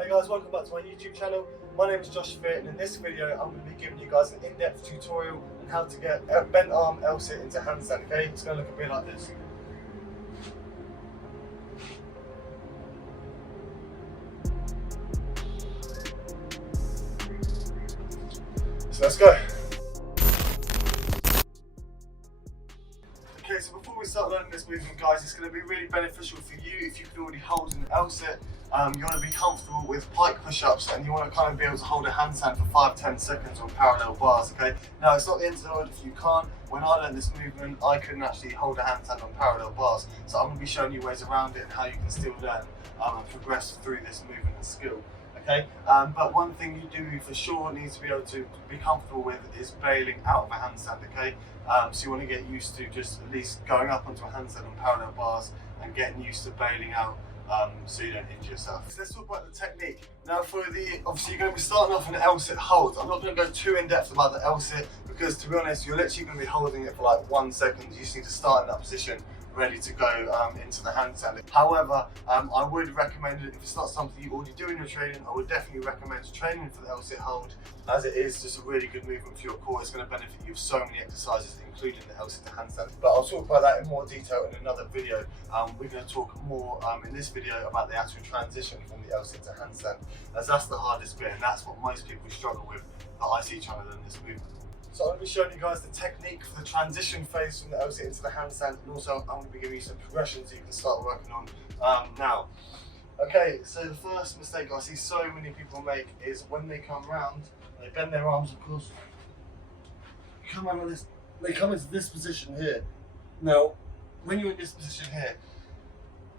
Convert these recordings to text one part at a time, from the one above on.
Hey guys, welcome back to my YouTube channel. My name is Josh Fit, and in this video I'm going to be giving you guys an in-depth tutorial on how to get a bent arm L-sit into handstand, okay? It's going to look a bit like this. So let's go. Okay, so before we start learning this movement, guys, it's going to be really beneficial for you if you can already hold an L-sit. You want to be comfortable with pike push-ups, and you want to kind of be able to hold a handstand for 5-10 seconds on parallel bars, okay? Now, it's not the end of the world if you can't. When I learned this movement, I couldn't actually hold a handstand on parallel bars, so I'm going to be showing you ways around it and how you can still learn and progress through this movement and skill. Okay, but one thing you do for sure need to be able to be comfortable with is bailing out of a handstand, okay? So you want to get used to just at least going up onto a handstand on parallel bars and getting used to bailing out so you don't injure yourself. So let's talk about the technique. Now obviously you're going to be starting off in an L-sit hold. I'm not going to go too in depth about the L-sit because, to be honest, you're literally going to be holding it for like 1 second. You just need to start in that position ready to go into the handstand. However, I would recommend it if it's not something you already do in your training. I would definitely recommend training for the L-sit hold, as it is just a really good movement for your core. It's going to benefit you with so many exercises, including the L-sit to handstand. But I'll talk about that in more detail in another video. We're going to talk more in this video about the actual transition from the L-sit to handstand, as that's the hardest bit, and that's what most people struggle with that I see trying to learn this movement. So I'm going to be showing you guys the technique for the transition phase from the L-sit into the handstand, and also I'm going to be giving you some progressions you can start working on now. Okay, so the first mistake I see so many people make is when they come round, they bend their arms, of course, come around like this, they come into this position here. Now, when you're in this position here,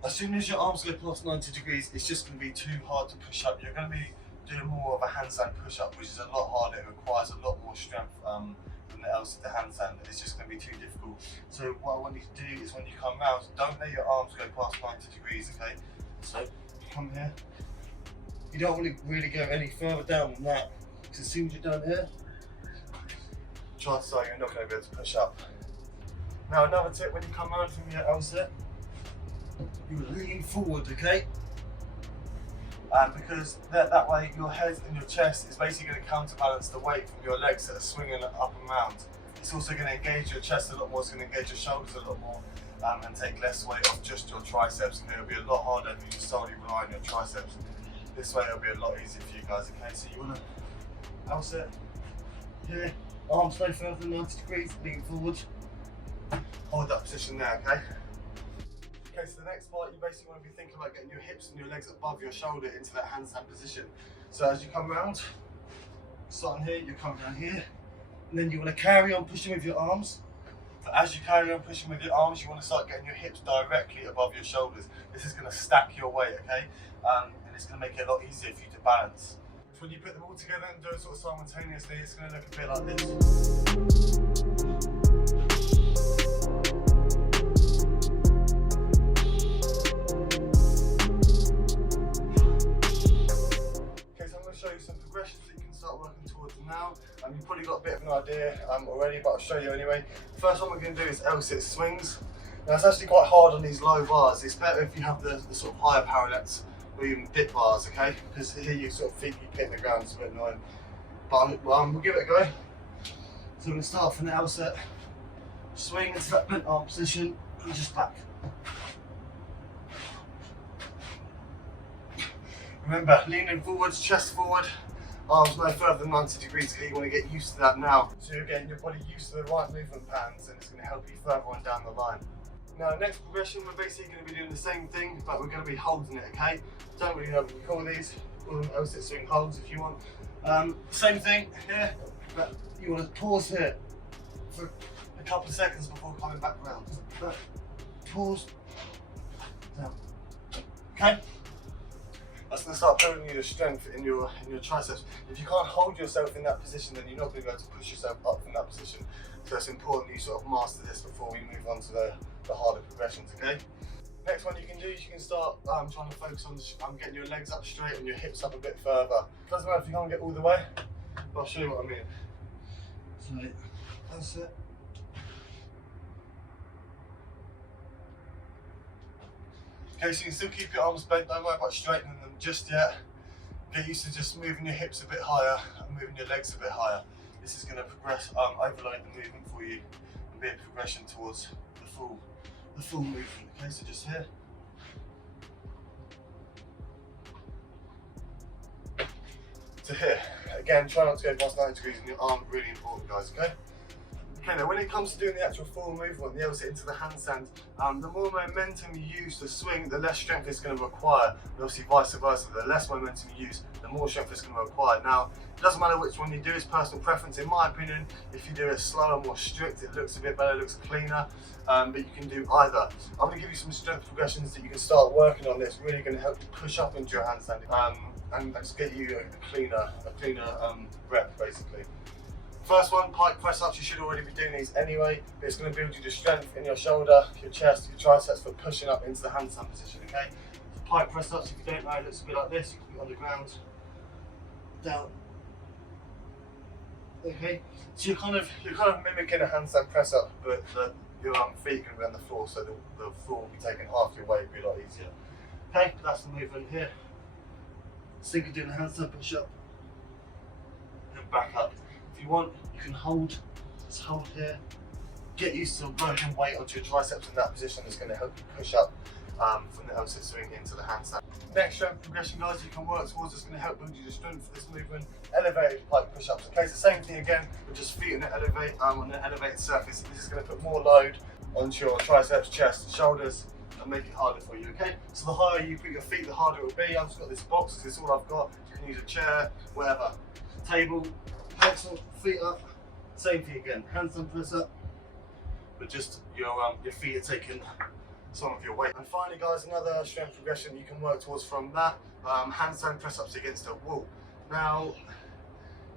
as soon as your arms go past 90 degrees, it's just going to be too hard to push up. You're going to be doing more of a handstand push-up, which is a lot harder. It requires a lot more strength than the L-sit to handstand. It's just going to be too difficult. So what I want you to do is, when you come round, don't let your arms go past 90 degrees, okay? So you come here. You don't want to really go any further down than that, because as soon as you're down here, chances are you're not going to be able to push up. Now, another tip: when you come round from your L-sit, you lean forward, okay? Because that way your head and your chest is basically going to counterbalance the weight from your legs that are swinging up and round. It's also going to engage your chest a lot more, it's going to engage your shoulders a lot more, and take less weight off just your triceps. And it'll be a lot harder if you solely rely on your triceps. This way it'll be a lot easier for you guys, okay? So you want to L-sit here, arms no further than 90 degrees, lean forward, hold that position there, okay? Okay, so the next part, you basically want to be thinking about getting your hips and your legs above your shoulder into that handstand position. So as you come around, starting here, you're coming down here, and then you want to carry on pushing with your arms. But as you carry on pushing with your arms, you want to start getting your hips directly above your shoulders. This is going to stack your weight, okay? And it's going to make it a lot easier for you to balance. So when you put them all together and do it sort of simultaneously, it's going to look a bit like this. Show you some progressions that you can start working towards now. You've probably got a bit of an idea already, but I'll show you anyway. The first one we're going to do is L-sit swings. Now it's actually quite hard on these low bars. It's better if you have the sort of higher parallettes or even dip bars, okay? Because here you sort of feet keep hitting the ground, it's a bit annoying. But we'll give it a go. So we're going to start from the L-sit, swing into that bent arm position, and just back. Remember, leaning forwards, chest forward, arms no further than 90 degrees. You want to get used to that now. So you're getting your body used to the right movement patterns, and it's going to help you further on down the line. Now, next progression, we're basically going to be doing the same thing, but we're going to be holding it, okay? Don't really know what you call these. Call them L-sit swing holds if you want. Same thing here, but you want to pause here for a couple of seconds before coming back around. But pause, down. Okay? That's going to start building you the strength in your triceps. If you can't hold yourself in that position, then you're not going to be able to push yourself up from that position. So it's important you sort of master this before we move on to the harder progressions, okay? Next one you can do is you can start trying to focus on getting your legs up straight and your hips up a bit further. Doesn't matter if you can't get all the way, but I'll show you what I mean. So that's it. Okay, so you can still keep your arms bent, don't worry about straightening them just yet. Get used to just moving your hips a bit higher and moving your legs a bit higher. This is going to progress, overload the movement for you and be a progression towards the full movement. Okay, so just here. To here. Again, try not to go past 90 degrees in your arm, really important guys, okay? Okay, now when it comes to doing the actual full movement, the L-sit into the handstand, the more momentum you use to swing, the less strength it's going to require. And obviously vice versa, the less momentum you use, the more strength it's going to require. Now, it doesn't matter which one you do, it's personal preference. In my opinion, if you do it slower, more strict, it looks a bit better, it looks cleaner, but you can do either. I'm going to give you some strength progressions that you can start working on that's really going to help you push up into your handstand and just get you a cleaner rep, basically. First one, pike press ups. You should already be doing these anyway, but it's going to build you the strength in your shoulder, your chest, your triceps for pushing up into the handstand position, okay? So pike press ups, if you don't know, it looks a bit like this. You can put it on the ground, down. Okay, so you're kind of mimicking a handstand press up, but your feet can be on the floor, so the floor will be taking half your weight, it'll be a lot easier. Okay, that's the movement here. So you can do a handstand push up and back up. If you want, you can just hold here. Get used to working weight onto your triceps in that position. It's going to help you push up from the L-sit swing into the handstand. Next strength progression, guys, you can work towards. It's going to help build you the strength for this movement. Elevated pike push-ups. Okay, it's the same thing again, but just feet on an elevated surface. This is going to put more load onto your triceps, chest, shoulders, and make it harder for you. Okay, so the higher you put your feet, the harder it will be. I've just got this box. This is all I've got. You can use a chair, whatever, table, pencil, feet up. Same thing again. Handstand press up, but just your feet are taking some of your weight. And finally, guys, another strength progression you can work towards from that, handstand press ups against a wall. Now,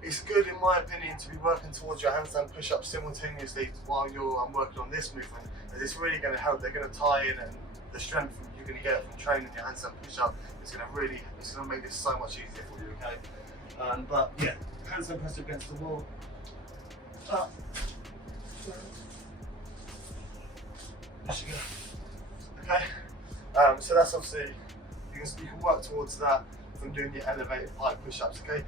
it's good in my opinion to be working towards your handstand push ups simultaneously while you're working on this movement, as it's really going to help. They're going to tie in, and the strength you're going to get from training your handstand push up is going to make this so much easier for you. Okay, but yeah, handstand press against the wall. Up. Okay, so that's obviously, you can work towards that from doing your elevated pike push-ups, okay?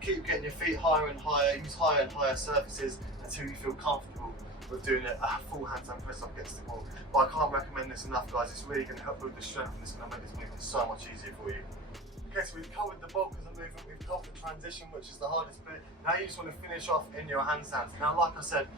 Keep getting your feet higher and higher, use higher and higher surfaces until you feel comfortable with doing a full handstand press up against the wall. But I can't recommend this enough, guys. It's really going to help build the strength, and it's going to make this movement so much easier for you. Okay, so we've covered the bulk of the movement, we've covered the transition, which is the hardest bit. Now you just want to finish off in your handstands. Now, like I said,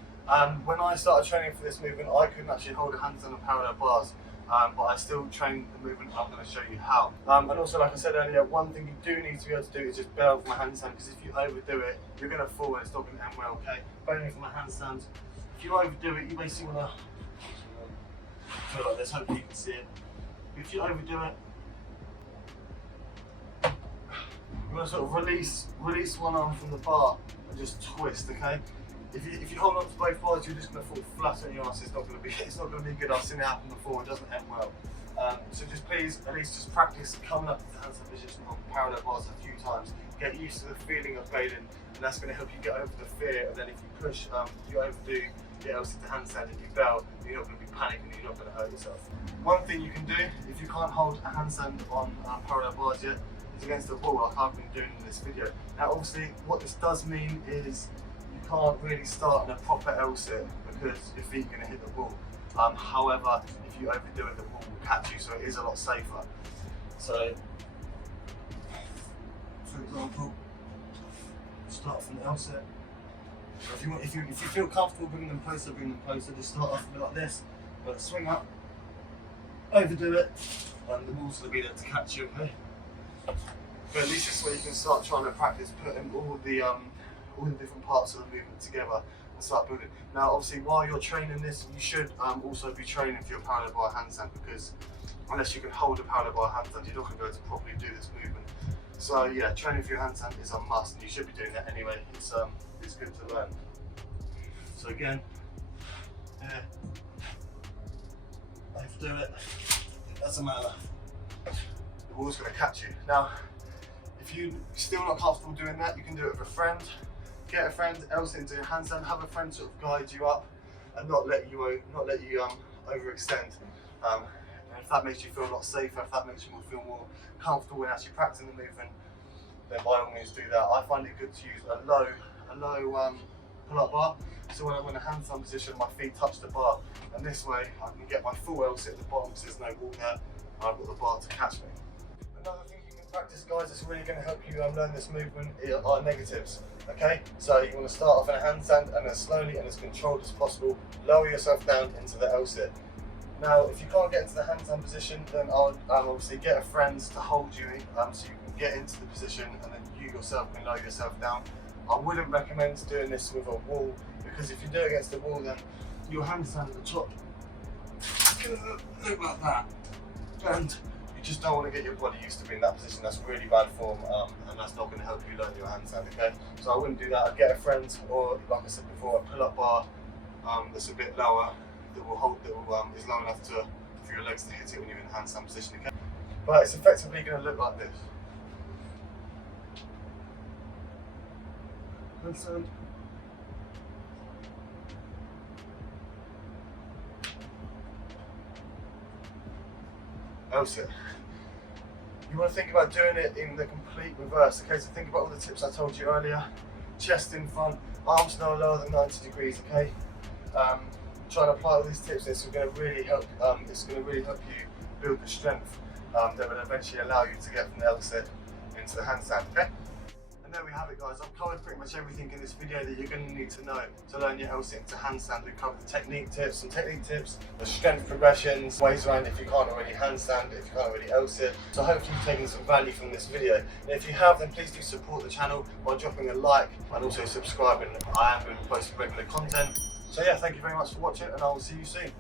when I started training for this movement, I couldn't actually hold a handstand on parallel bars, but I still train the movement, and I'm going to show you how. And also, like I said earlier, one thing you do need to be able to do is just bail from a handstand, because if you overdo it, you're going to fall and it's not going to end well, okay? Bailing from a handstand, if you overdo it, you basically want to feel like this, hopefully you can see it. If you overdo it, you want to sort of release one arm from the bar and just twist, okay? If you hold on to both bars, you're just going to fall flat on your ass. It's not going to be good. I've seen it happen before. It doesn't end well. So just please, at least just practice coming up with the handstand position on parallel bars a few times. Get used to the feeling of bailing, and that's going to help you get over the fear. And then if you push, you overdo, get else into handstand and you bail, you're not going to be panicking. You're not going to hurt yourself. One thing you can do, if you can't hold a handstand on parallel bars yet, is against the wall, like I've been doing in this video. Now, obviously, what this does mean is you can't really start in a proper L-sit because your feet are going to hit the wall. However, if you overdo it, the wall will catch you, so it is a lot safer. So, for example, start from the L-sit. If you feel comfortable bringing them closer, just start off a bit like this, but swing up, overdo it, and the wall's going to be there to catch you, okay? But at least this way you can start trying to practice putting all the different parts of the movement together and start building. Now, obviously, while you're training this, you should also be training for your parallel bar handstand, because unless you can hold a parallel bar handstand, you're not going to be able to properly do this movement. So yeah, training for your handstand is a must, and you should be doing that anyway. It's good to learn. So again, overdo it. It doesn't matter. The wall's going to catch you. Now, if you're still not comfortable doing that, you can do it with a friend. Get a friend else into your handstand. Have a friend sort of guide you up and not let you overextend. And if that makes you feel a lot safer, if that makes you feel more comfortable when actually practicing the movement, then by all means do that. I find it good to use a low pull-up bar. So when I'm in a handstand position, my feet touch the bar, and this way I can get my full L sit at the bottom because there's no wall there, and I've got the bar to catch me. Another thing you can practice, guys, that's really going to help you learn this movement are negatives. Okay, so you want to start off in a handstand and as slowly and as controlled as possible, lower yourself down into the L sit. Now, if you can't get into the handstand position, then I'll obviously get a friend to hold you so you can get into the position, and then you yourself can lower yourself down. I wouldn't recommend doing this with a wall, because if you do it against the wall, then your handstand at the top is going to look like that, and you just don't want to get your body used to being in that position. That's really bad form, and that's not going to help you learn your handstand. Okay, so I wouldn't do that. I'd get a friend, or like I said before, a pull-up bar that's a bit lower, that will hold, is low enough for your legs to hit it when you're in the handstand position. Okay, but it's effectively going to look like this. Handstand. L sit. You want to think about doing it in the complete reverse. Okay, so think about all the tips I told you earlier. Chest in front, arms no lower than 90 degrees. Okay. Try and apply all these tips. This is going to really help. It's going to really help you build the strength that will eventually allow you to get from the L sit into the handstand. Okay. And there we have it, guys. I've covered pretty much everything in this video that you're going to need to know to learn your L sit into handstand. We've covered the technique tips, the strength progressions, ways around if you can't already handstand, if you can't already L sit. So hopefully you've taken some value from this video. And if you have, then please do support the channel by dropping a like and also subscribing. I am going to be posting regular content. So yeah, thank you very much for watching, and I will see you soon.